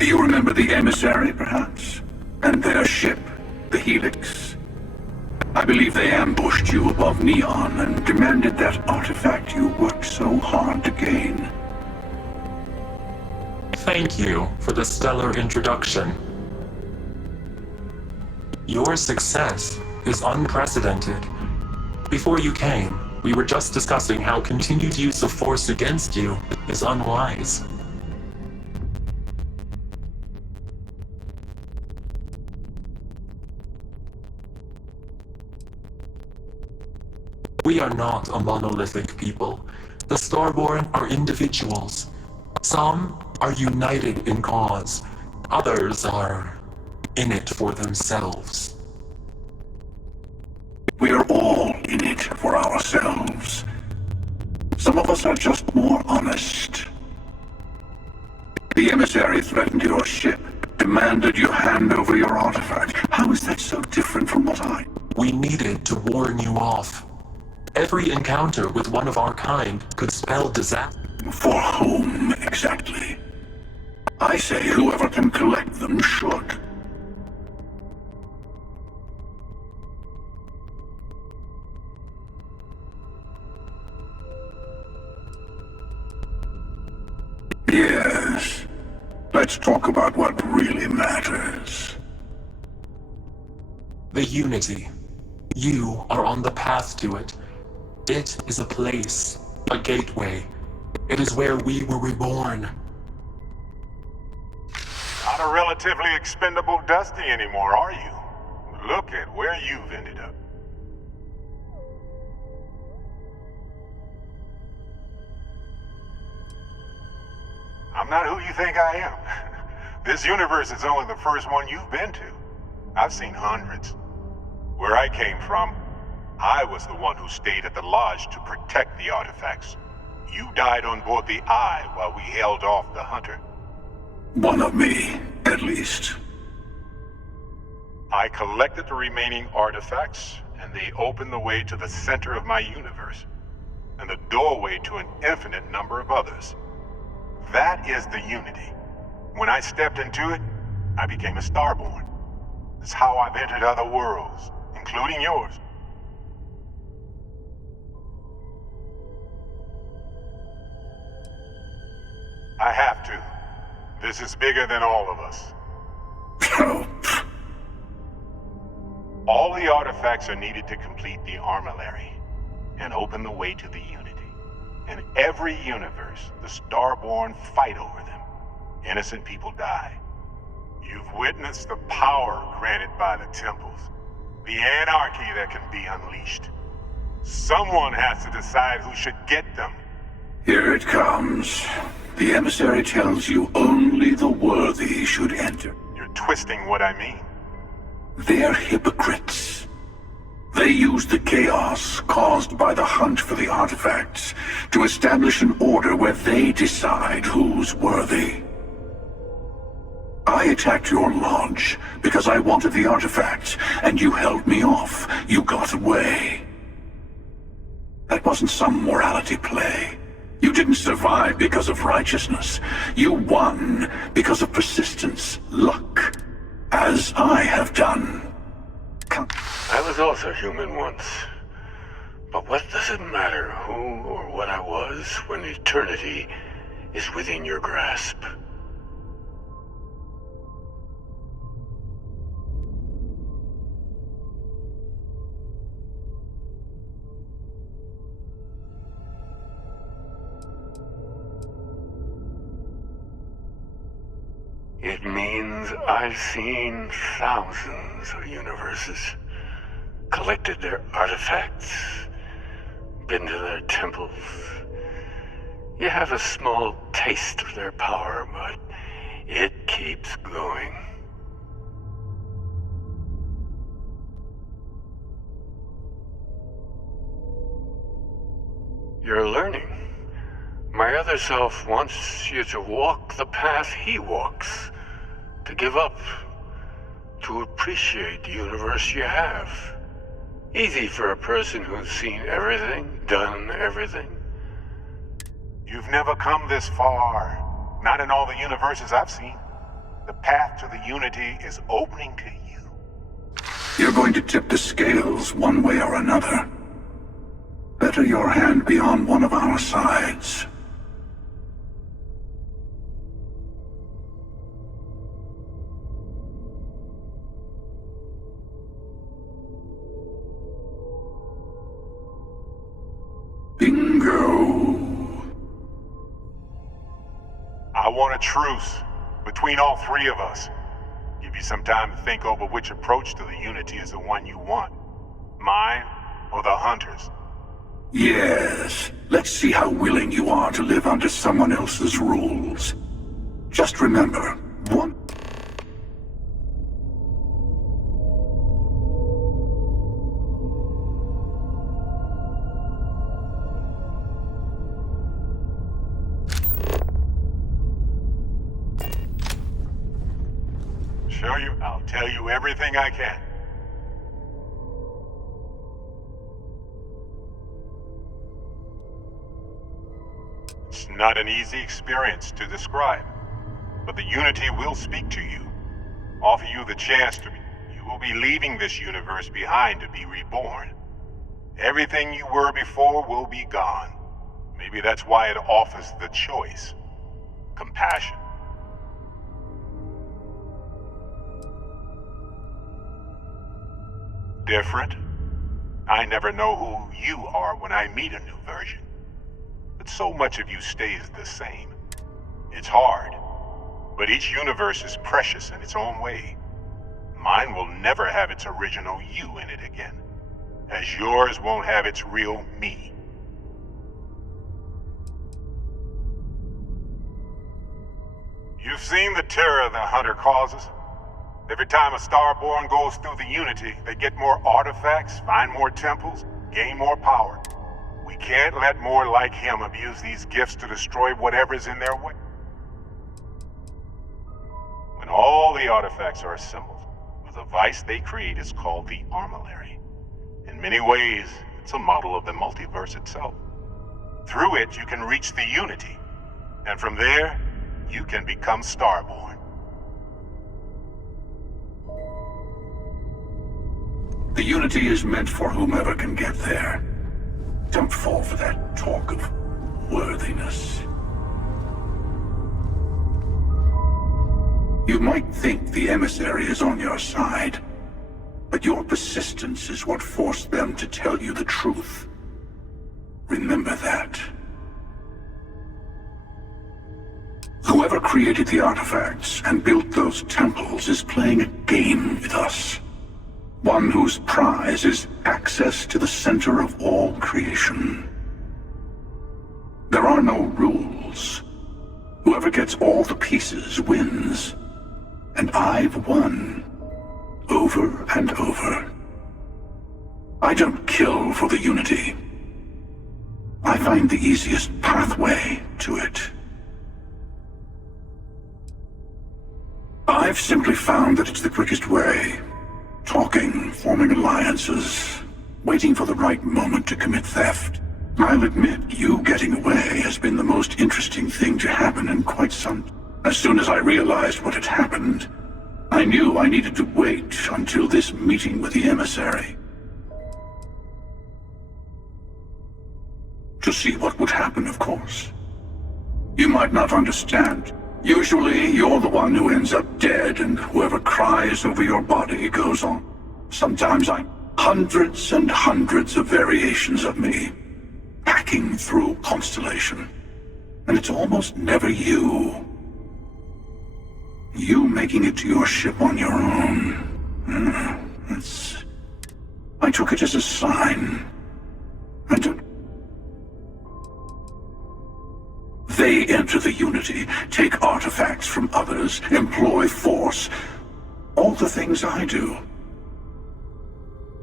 Do you remember the emissary, perhaps? And their ship, the Helix? I believe they ambushed you above Neon and demanded that artifact you worked so hard to gain. Thank you for the stellar introduction. Your success is unprecedented. Before you came, we were just discussing how continued use of force against you is unwise. We are not a monolithic people. The Starborn are individuals. Some are united in cause. Others are in it for themselves. We are all in it for ourselves. Some of us are just more honest. The emissary threatened your ship, demanded you hand over your artifact. How is that so different from what I... We needed to warn you off. Every encounter with one of our kind could spell disaster. For whom, exactly? I say whoever can collect them should. Yes. Let's talk about what really matters. The Unity. You are on the path to it. It is a place, a gateway. It is where we were reborn. Not a relatively expendable Dusty anymore, are you? Look at where you've ended up. I'm not who you think I am. This universe is only the first one you've been to. I've seen hundreds. Where I came from, I was the one who stayed at the lodge to protect the artifacts. You died on board the Eye while we held off the Hunter. One of me, at least. I collected the remaining artifacts, and they opened the way to the center of my universe, and the doorway to an infinite number of others. That is the Unity. When I stepped into it, I became a Starborn. It's how I've entered other worlds, including yours. I have to. This is bigger than all of us. All the artifacts are needed to complete the armillary and open the way to the Unity. In every universe, the Starborn fight over them. Innocent people die. You've witnessed the power granted by the temples, the anarchy that can be unleashed. Someone has to decide who should get them. Here it comes. The emissary tells you only the worthy should enter. You're twisting what I mean. They're hypocrites. They use the chaos caused by the hunt for the artifacts to establish an order where they decide who's worthy. I attacked your lodge because I wanted the artifacts, and you held me off. You got away. That wasn't some morality play. You didn't survive because of righteousness. You won because of persistence, luck, as I have done. I was also human once. But what does it matter who or what I was when eternity is within your grasp? It means I've seen thousands of universes, collected their artifacts, been to their temples. You have a small taste of their power, but it keeps going. You're learning. My other self wants you to walk the path he walks, to give up, to appreciate the universe you have. Easy for a person who's seen everything, done everything. You've never come this far. Not in all the universes I've seen. The path to the Unity is opening to you. You're going to tip the scales one way or another. Better your hand be on one of our sides. Bingo. I want a truce between all three of us. Give you some time to think over which approach to the Unity is the one you want. Mine or the Hunters? Yes. Let's see how willing you are to live under someone else's rules. Just remember, one... I'll tell you everything I can. It's not an easy experience to describe, but the Unity will speak to you, offer you the chance to be... You will be leaving this universe behind to be reborn. Everything you were before will be gone. Maybe that's why it offers the choice. Compassion. Different? I never know who you are when I meet a new version. But so much of you stays the same. It's hard, but each universe is precious in its own way. Mine will never have its original you in it again, as yours won't have its real me. You've seen the terror the Hunter causes. Every time a Starborn goes through the Unity, they get more artifacts, find more temples, gain more power. We can't let more like him abuse these gifts to destroy whatever's in their way. When all the artifacts are assembled, the device they create is called the Armillary. In many ways, it's a model of the multiverse itself. Through it, you can reach the Unity, and from there, you can become Starborn. The Unity is meant for whomever can get there. Don't fall for that talk of worthiness. You might think the emissary is on your side, but your persistence is what forced them to tell you the truth. Remember that. Whoever created the artifacts and built those temples is playing a game with us. One whose prize is access to the center of all creation. There are no rules. Whoever gets all the pieces wins. And I've won. Over and over. I don't kill for the Unity. I find the easiest pathway to it. I've simply found that it's the quickest way. Talking, forming alliances, waiting for the right moment to commit theft. I'll admit, you getting away has been the most interesting thing to happen in quite some time. As soon as I realized what had happened, I knew I needed to wait until this meeting with the emissary. To see what would happen, of course. You might not understand. Usually, you're the one who ends up dead, and whoever cries over your body goes on. Sometimes hundreds and hundreds of variations of me, hacking through Constellation. And it's almost never you. You making it to your ship on your own. I took it as a sign. They enter the Unity, take artifacts from others, employ force. All the things I do.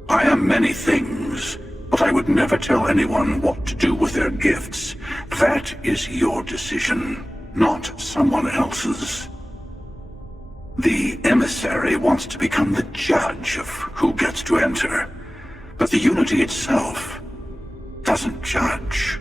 I am many things, but I would never tell anyone what to do with their gifts. That is your decision, not someone else's. The emissary wants to become the judge of who gets to enter, but the Unity itself doesn't judge.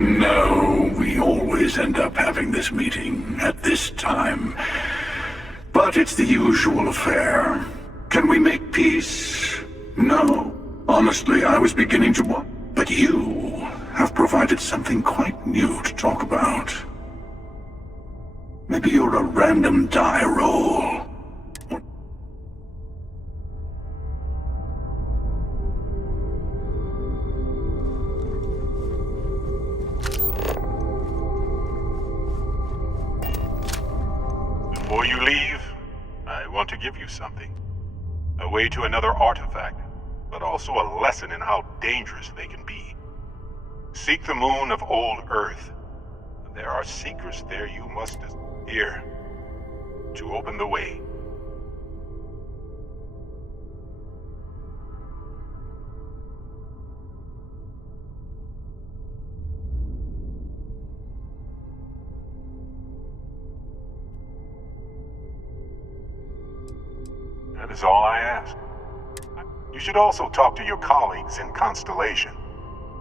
No, we always end up having this meeting at this time. But it's the usual affair. Can we make peace? No. Honestly, I was beginning to want... But you have provided something quite new to talk about. Maybe you're a random die roll. Before you leave, I want to give you something. A way to another artifact, but also a lesson in how dangerous they can be. Seek the moon of old Earth. There are secrets there you must hear to open the way. That is all I ask. You should also talk to your colleagues in Constellation.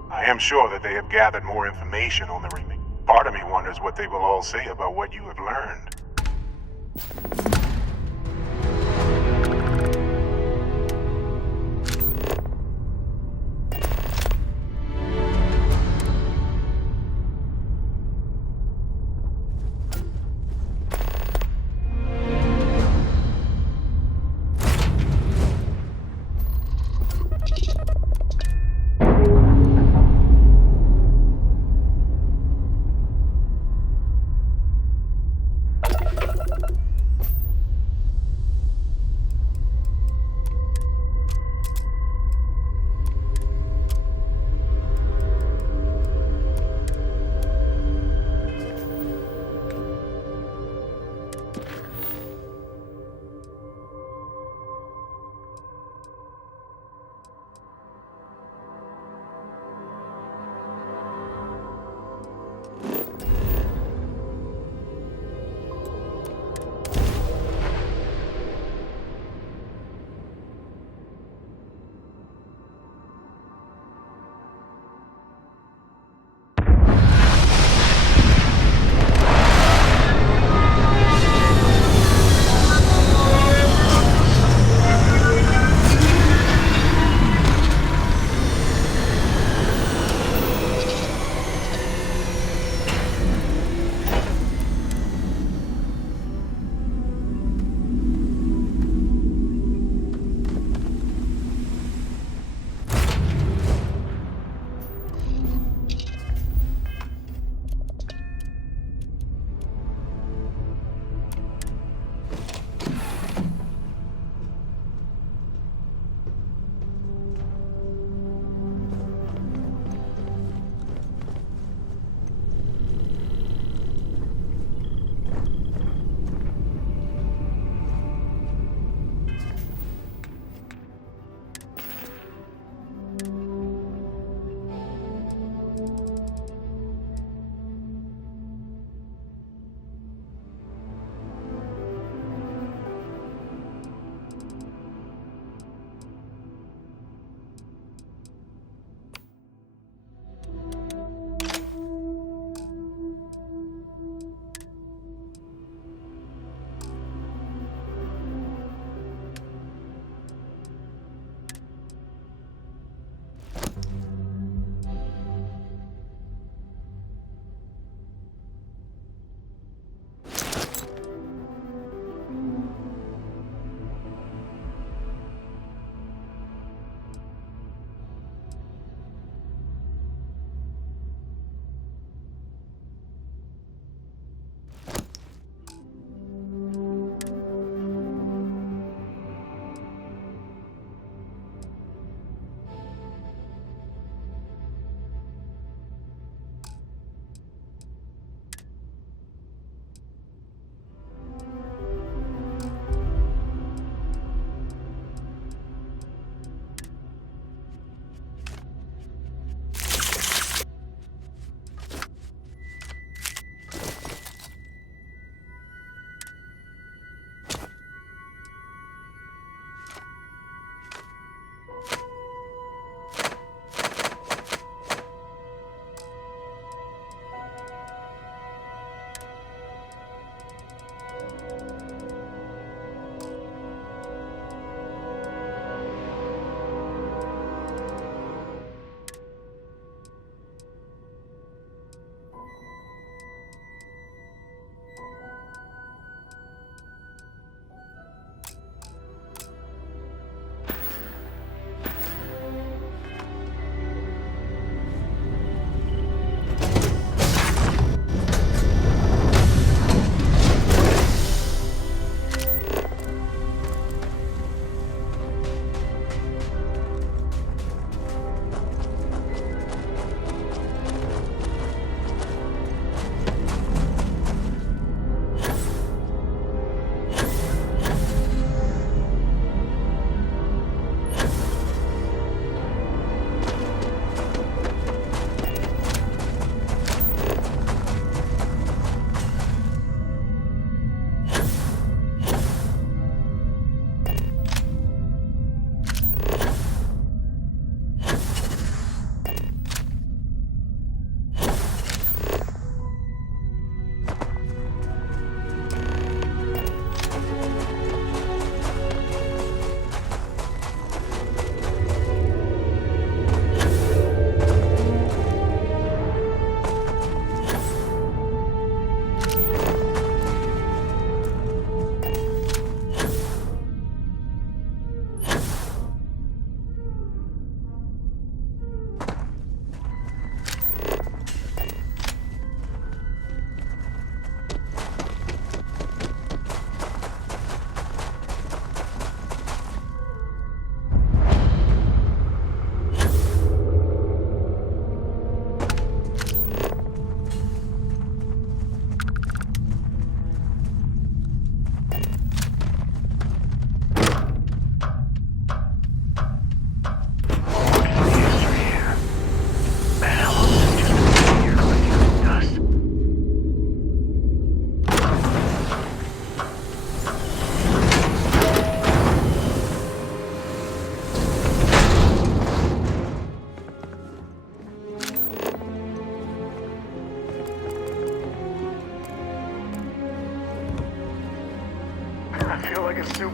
I am sure that they have gathered more information on the remake. Part of me wonders what they will all say about what you have learned.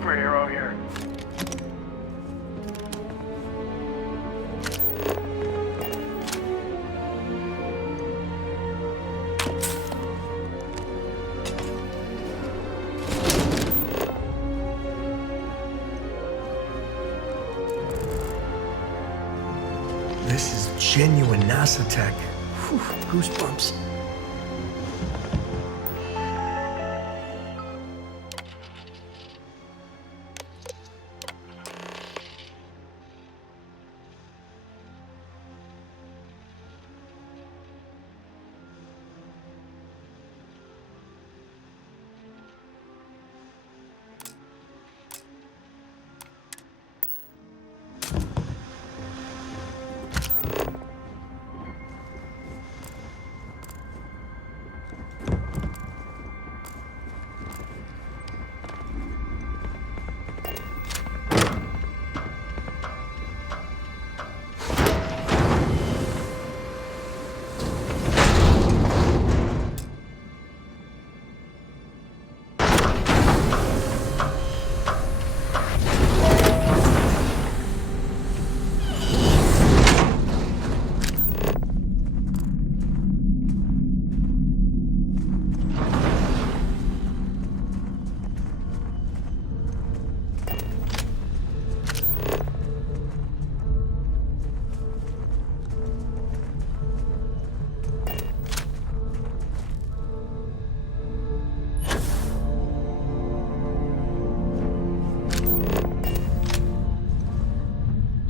superhero here. This is genuine NASA tech. Whew, goosebumps.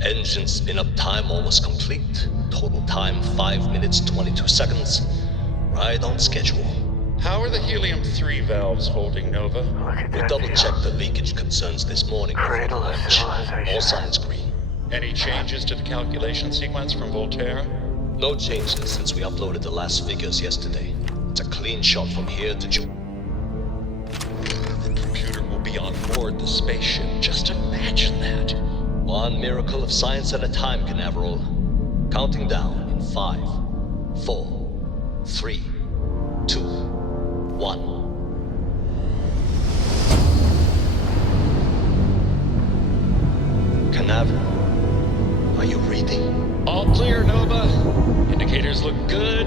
Engine spin-up time almost complete. Total time 5 minutes 22 seconds. Right on schedule. How are the helium-3 valves holding, Nova? Look at We that. double-checked the leakage concerns this morning before the Cradle of launch. civilization. All signs green. Any changes to the calculation sequence from Voltaire? No changes since we uploaded the last figures yesterday. It's a clean shot from here to June. The computer will be on board the spaceship. Just imagine that. One miracle of science at a time, Canaveral. Counting down in 5, 4, 3, 2, 1. Canaveral, are you reading? All clear, Nova. Indicators look good.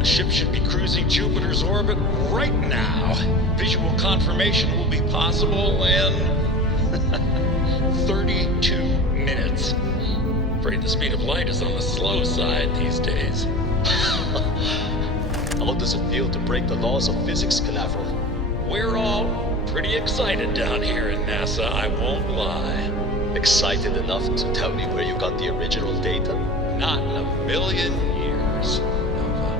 The ship should be cruising Jupiter's orbit right now. Visual confirmation will be possible in 32 minutes. Afraid the speed of light is on the slow side these days. How does it feel to break the laws of physics, Canaveral? We're all pretty excited down here in NASA, I won't lie. Excited enough to tell me where you got the original data? Not in a million years, Nova.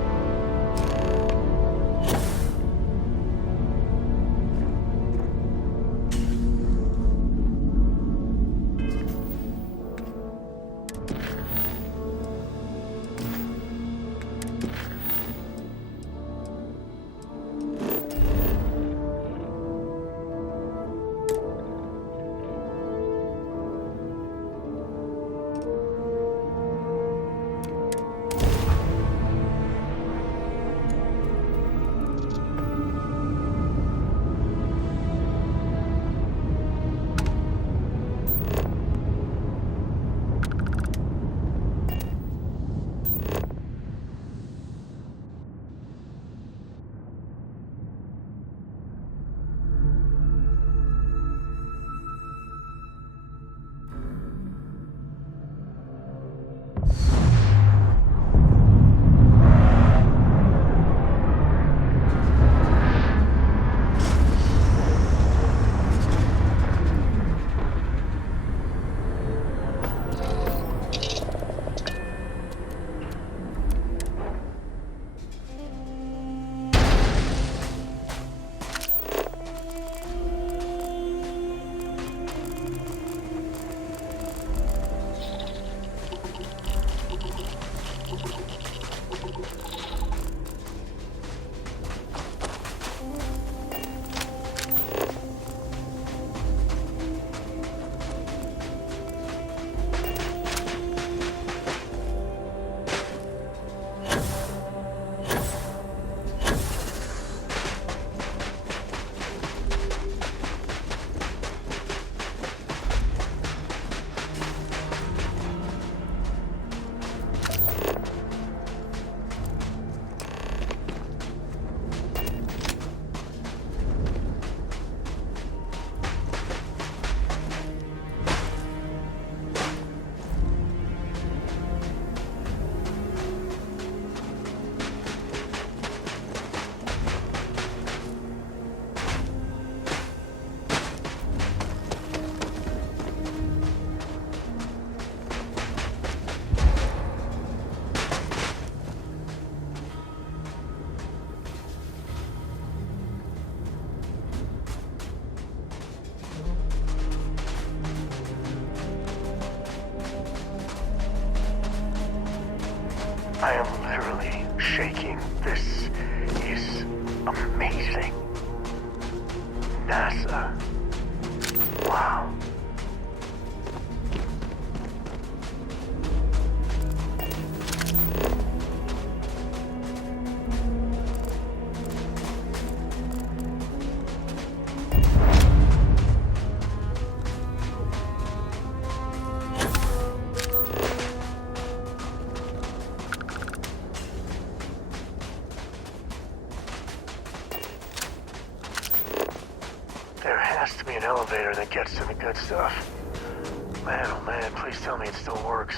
I am literally shaking. This is amazing. NASA. Wow. There has to be an elevator that gets to the good stuff. Man, oh man, please tell me it still works.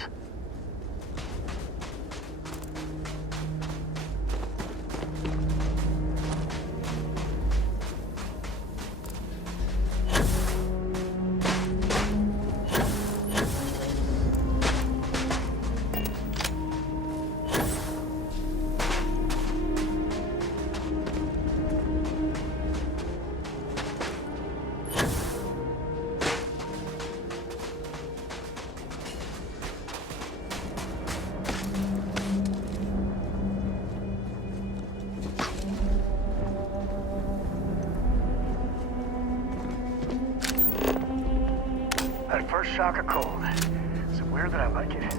That first shock of cold. It's weird that I like it.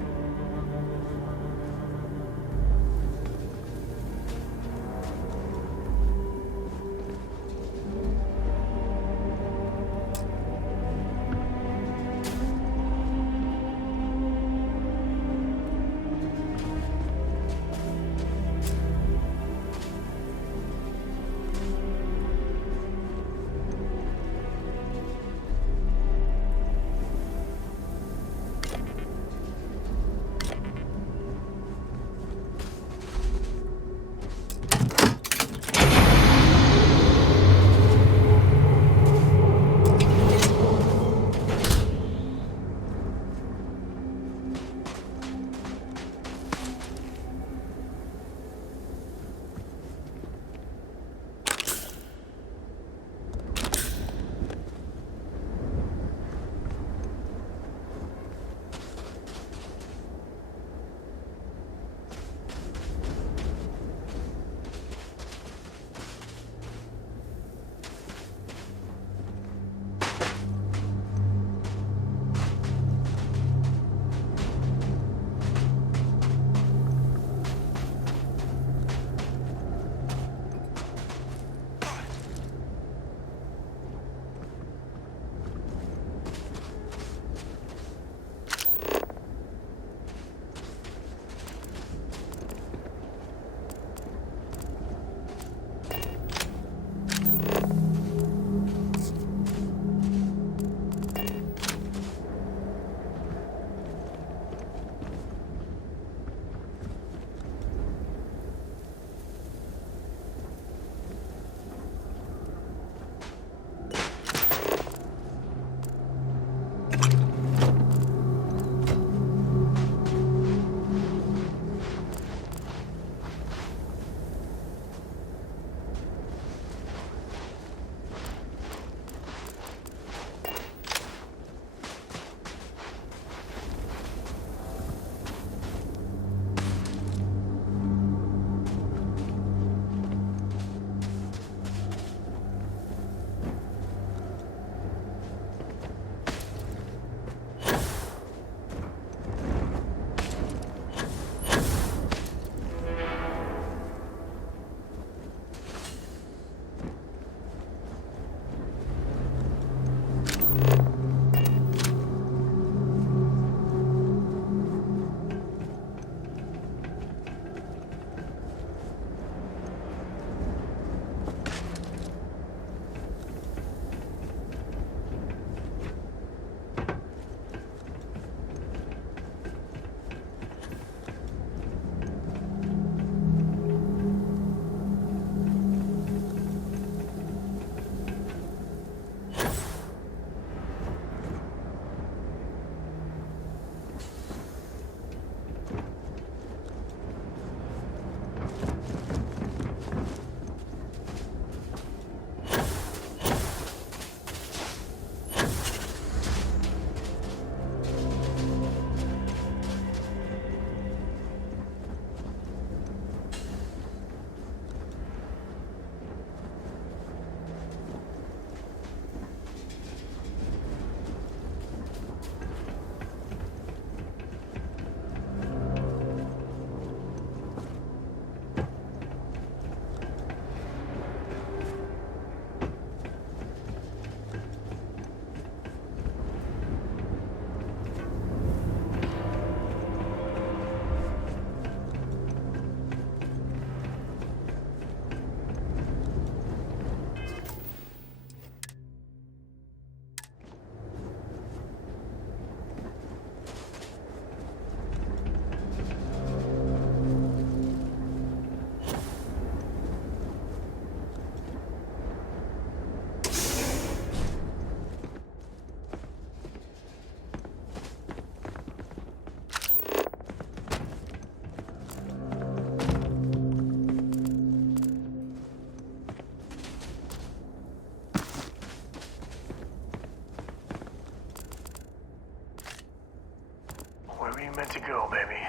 you meant to go, baby?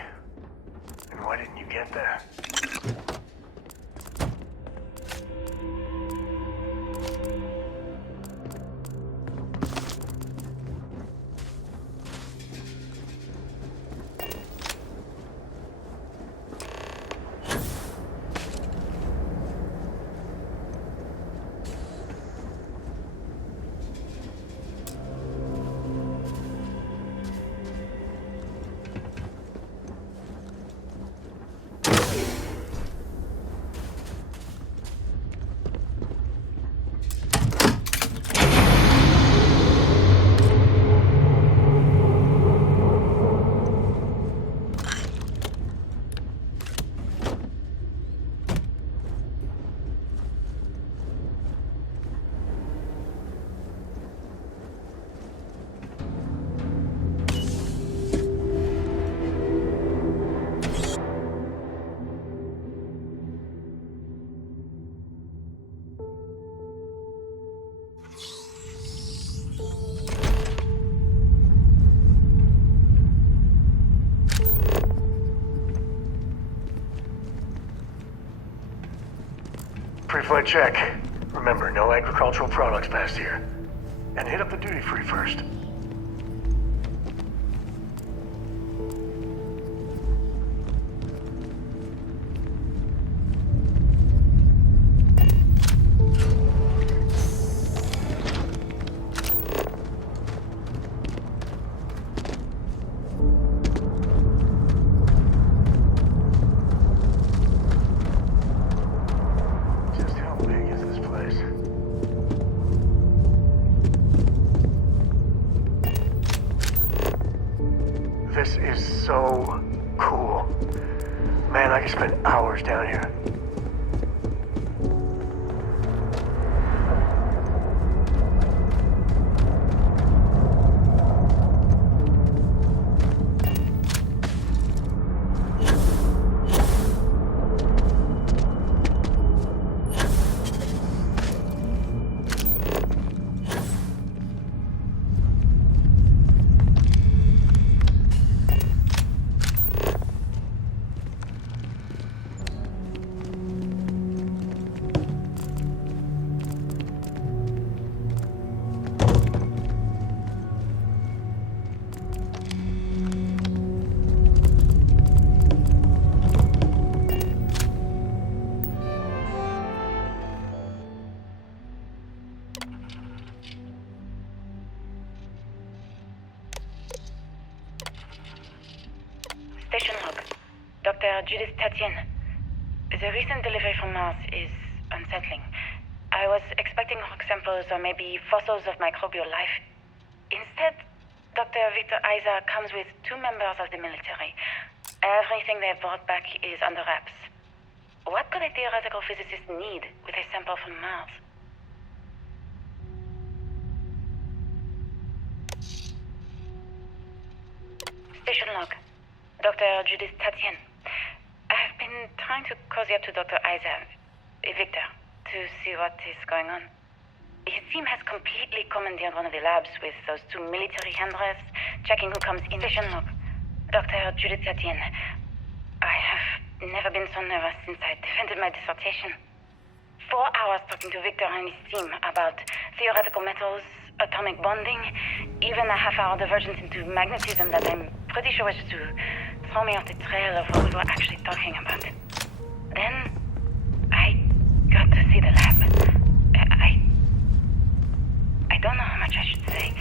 And why didn't you get there? Pre-flight check. Remember, no agricultural products past here. And hit up the duty-free first. Just how big is this place? This is so cool. Man, I could spend hours down here. Station log. Dr. Judith Tatien. The recent delivery from Mars is unsettling. I was expecting rock samples or maybe fossils of microbial life. Instead, Dr. Victor Isa comes with 2 members of the military. Everything they brought back is under wraps. What could a theoretical physicist need with a sample from Mars? Station log. Dr. Judith Tatien. I've been trying to cozy up to Dr. Isa, Victor, to see what is going on. His team has completely commandeered one of the labs with those 2 military handrails, checking who comes in. Station log. Dr. Judith Tatien. I have never been so nervous since I defended my dissertation. 4 hours talking to Victor and his team about theoretical metals, atomic bonding, even a half-hour divergence into magnetism that I'm pretty sure was to throw me off the trail of what we were actually talking about. Then, I got to see the lab. I don't know how much I should say,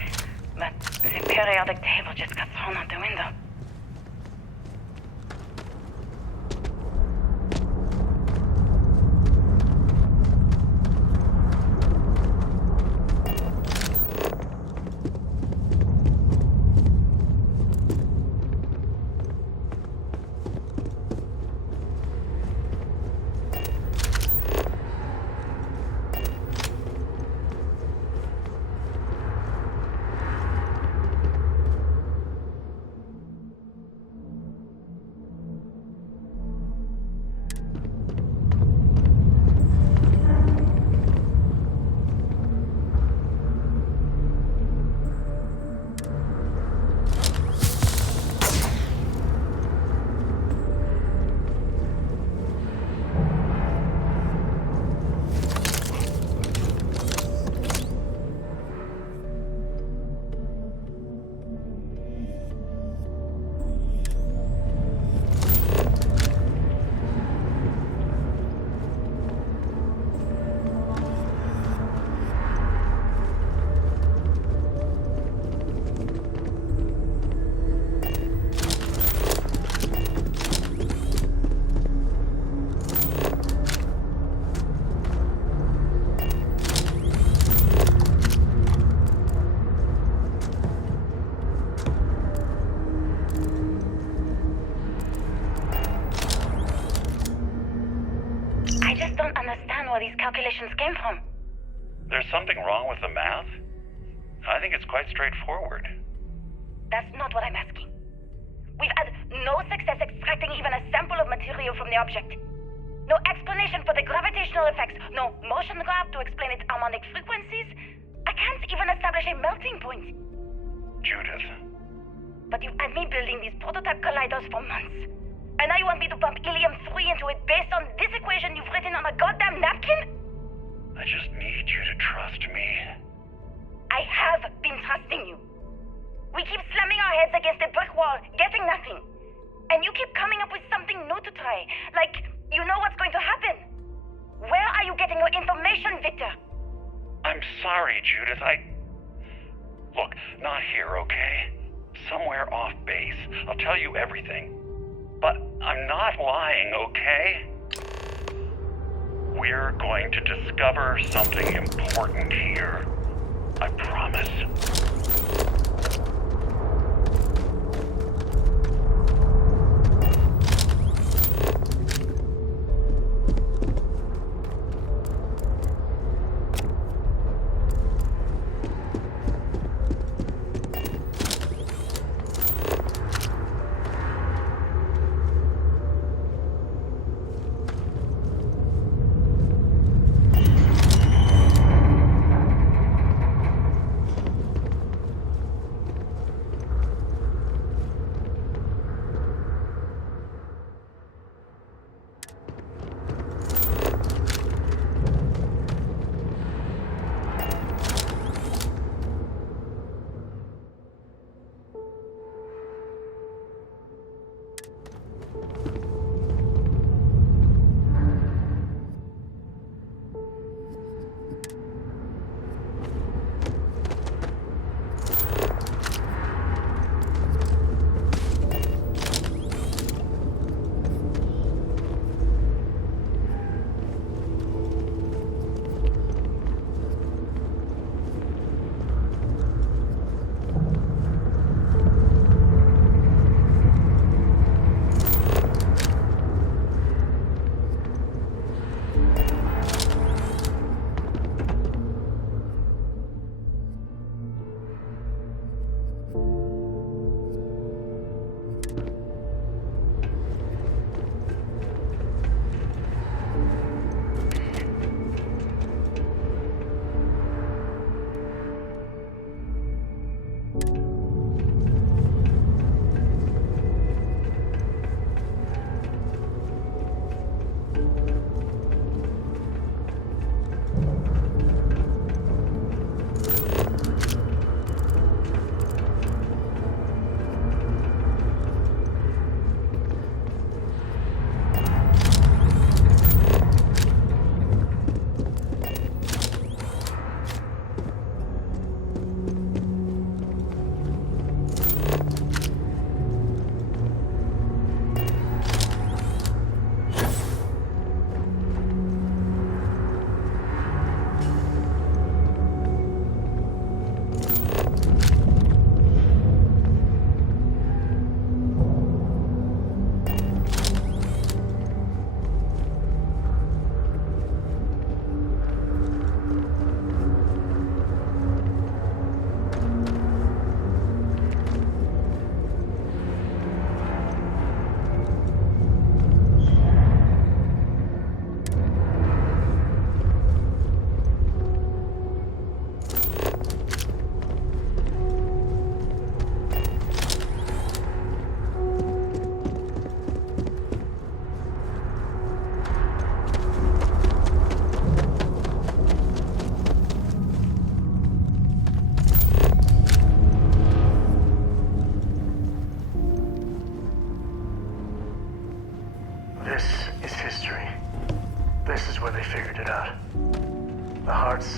but the periodic table just got thrown out the window. just don't understand where these calculations came from. There's something wrong with the math? I think it's quite straightforward. That's not what I'm asking. We've had no success extracting even a sample of material from the object. No explanation for the gravitational effects, no motion graph to explain its harmonic frequencies. I can't even establish a melting point. Judith. But you've had me building these prototype colliders for months. And now you want me to pump helium-3 into it based on this equation you've written on a goddamn napkin? I just need you to trust me. I have been trusting you. We keep slamming our heads against a brick wall, getting nothing. And you keep coming up with something new to try. Like, you know what's going to happen. Where are you getting your information, Victor? I'm sorry, Judith. Look, not here, okay? Somewhere off base. I'll tell you everything. But I'm not lying, okay? We're going to discover something important here. I promise.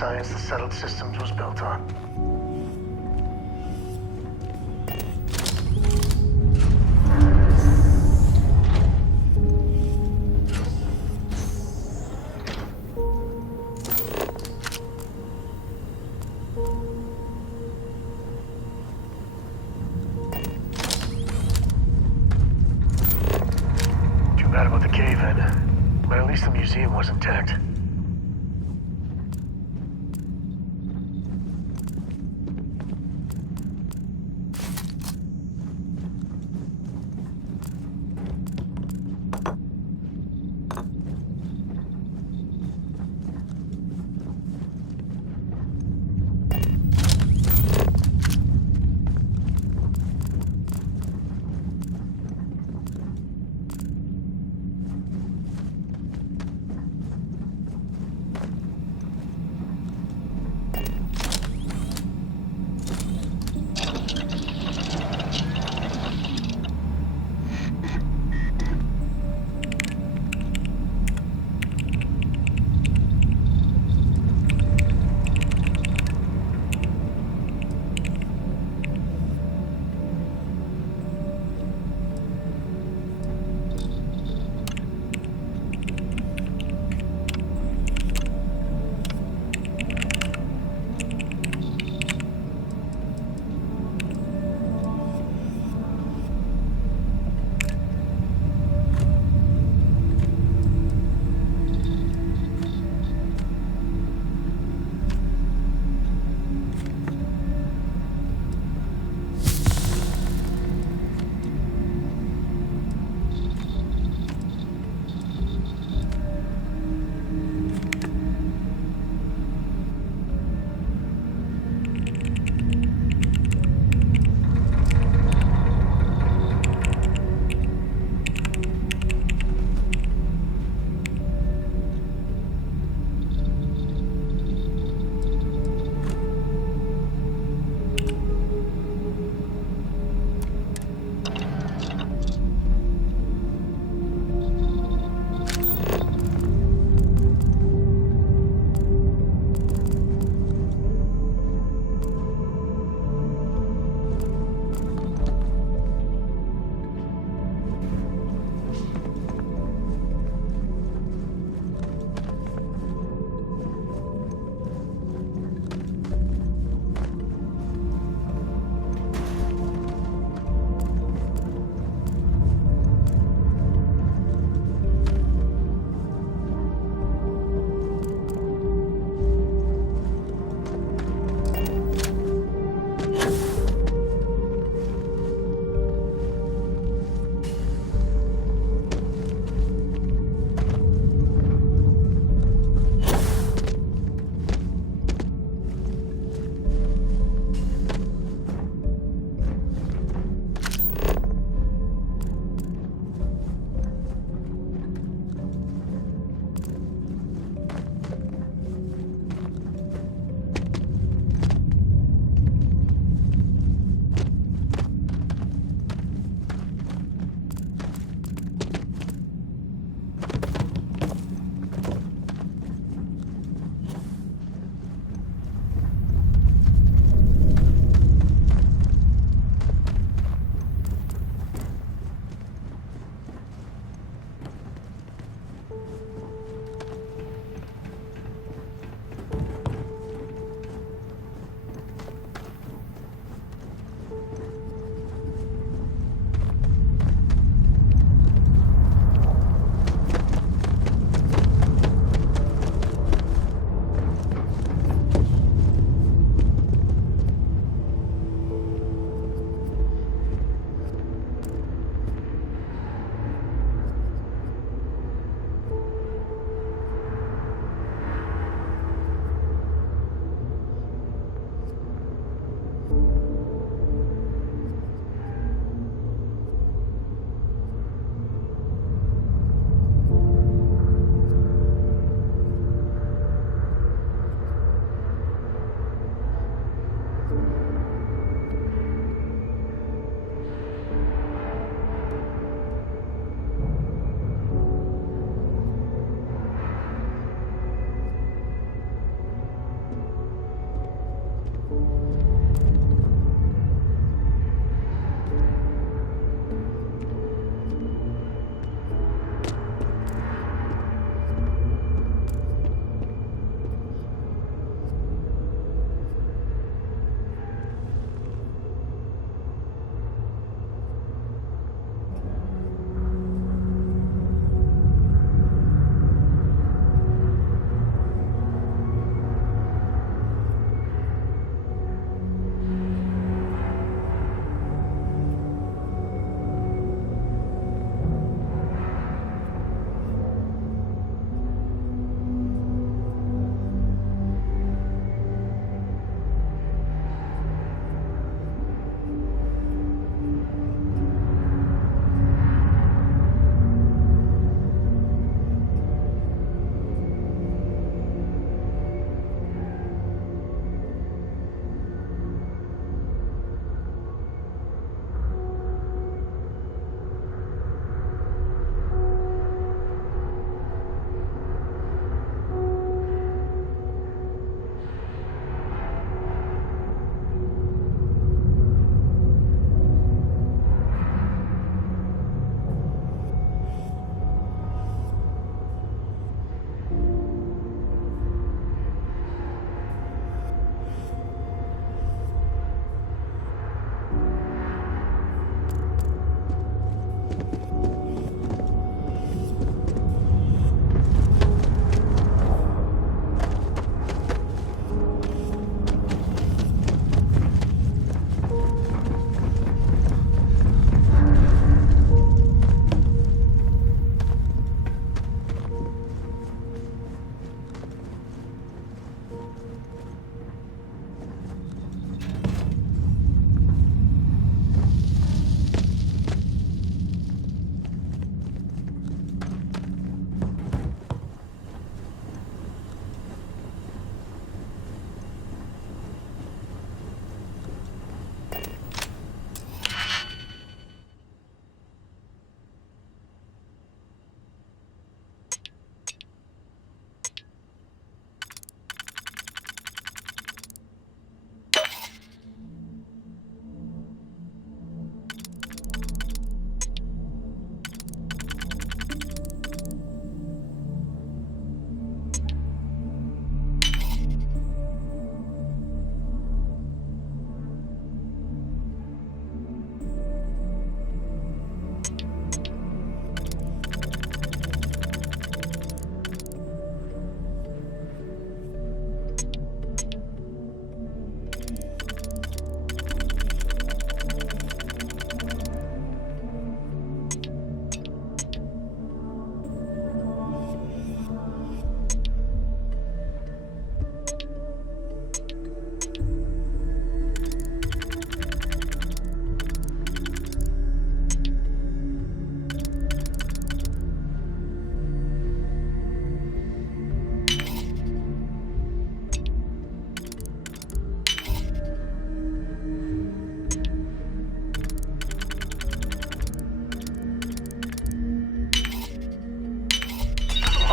science the settled systems was built on. Too bad about the cave-in, but at least the museum was intact.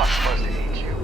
I'm supposed to eat you.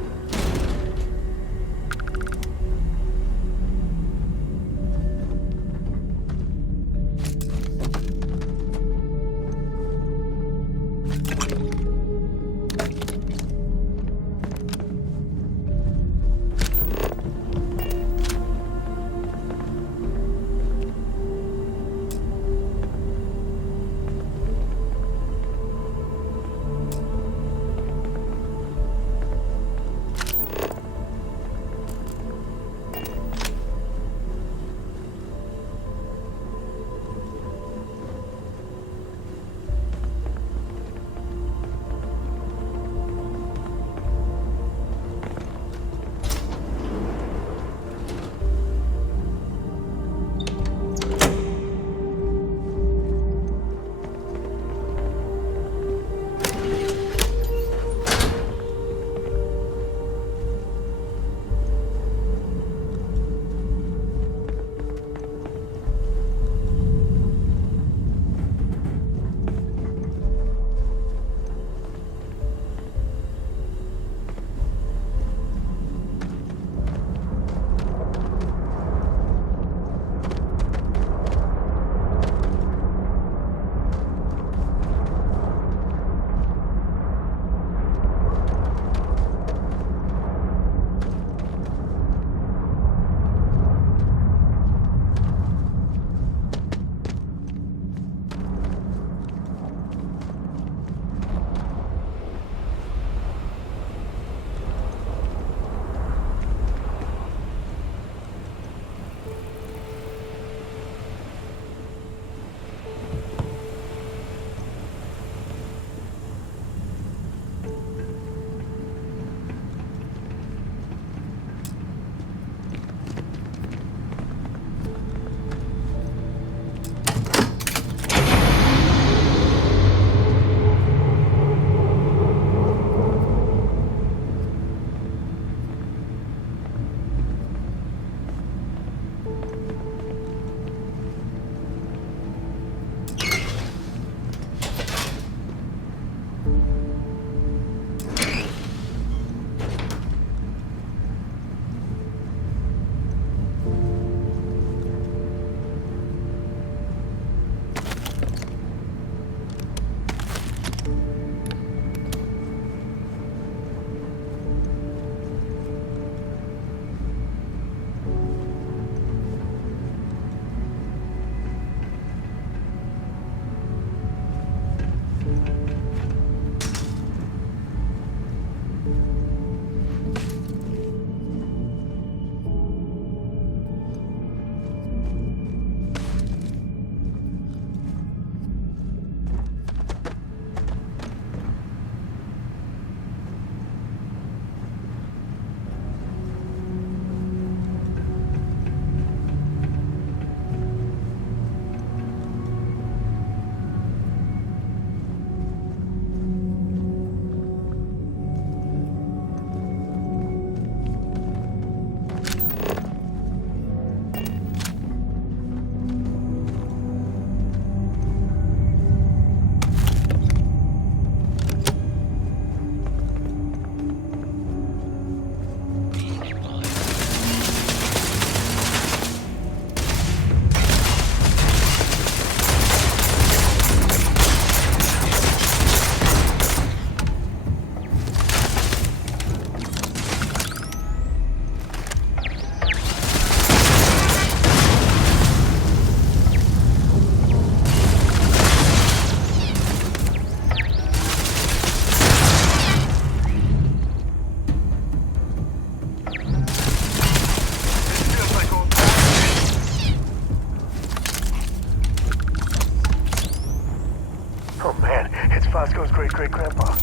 Oh man, it's Fosco's great-great-grandpa.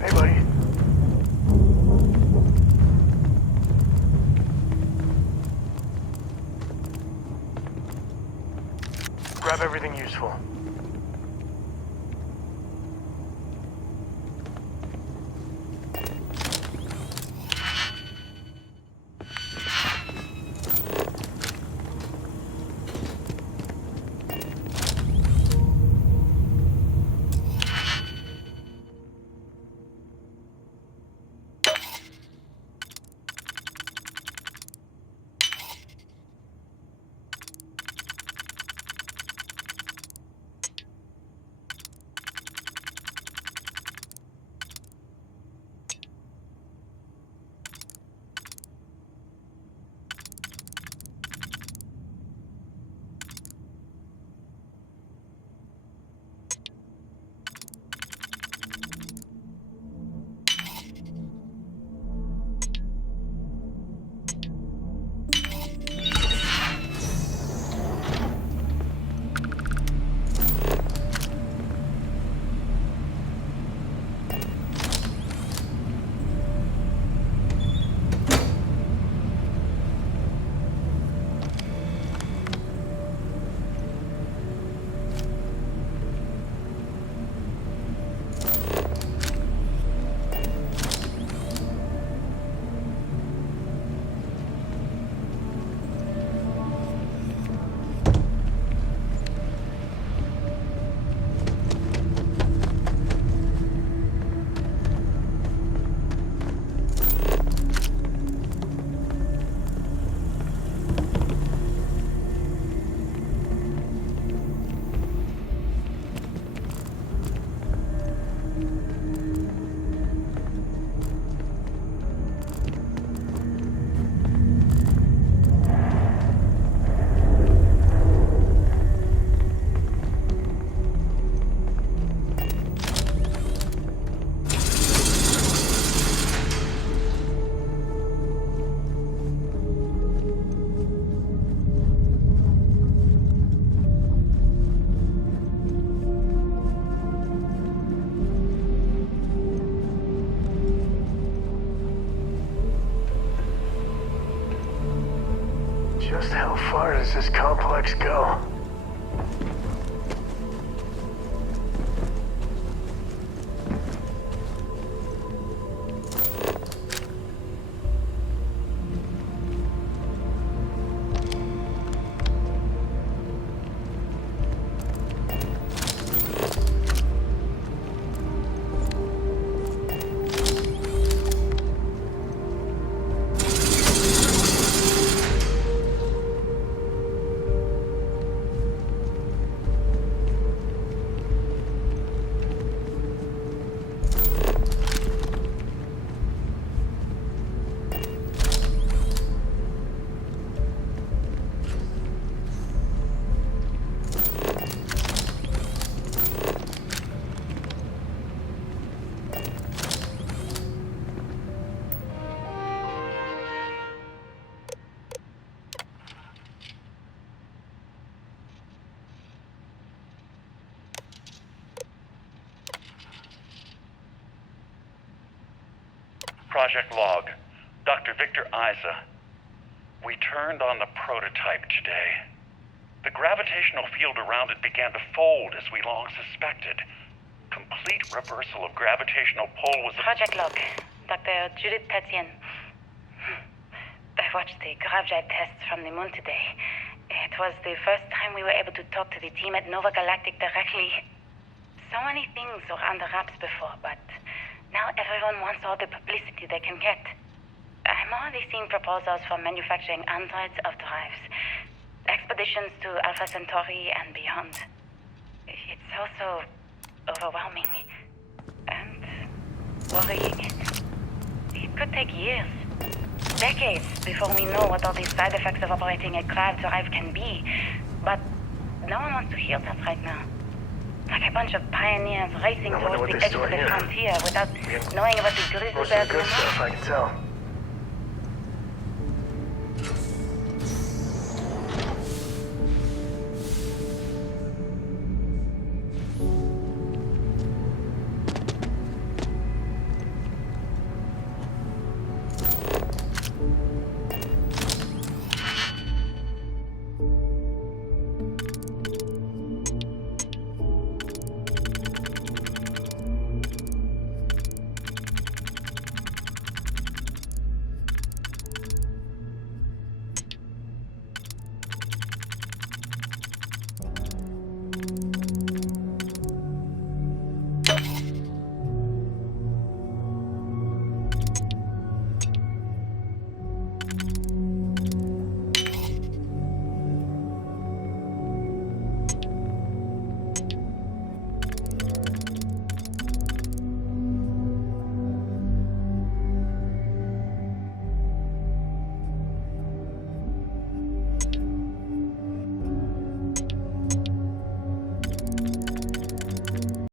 Hey, buddy. Grab everything useful. Just how far does this complex go? Project Log, Dr. Victor Isa. We turned on the prototype today. The gravitational field around it began to fold as we long suspected. Complete reversal of gravitational pull was... Project Log, Dr. Judith Tatien. I watched the gravjive tests from the moon today. It was the first time we were able to talk to the team at Nova Galactic directly. So many things were under wraps before, but now everyone wants all the publicity they can get. I'm already seeing proposals for manufacturing androids of drives, expeditions to Alpha Centauri and beyond. It's also overwhelming and worrying. It could take years, decades, before we know what all the side effects of operating a grav drive can be. But no one wants to hear that right now. Like a bunch of pioneers racing towards the edge of the frontier without knowing about the grizzly Most of bears the good stuff, I can tell.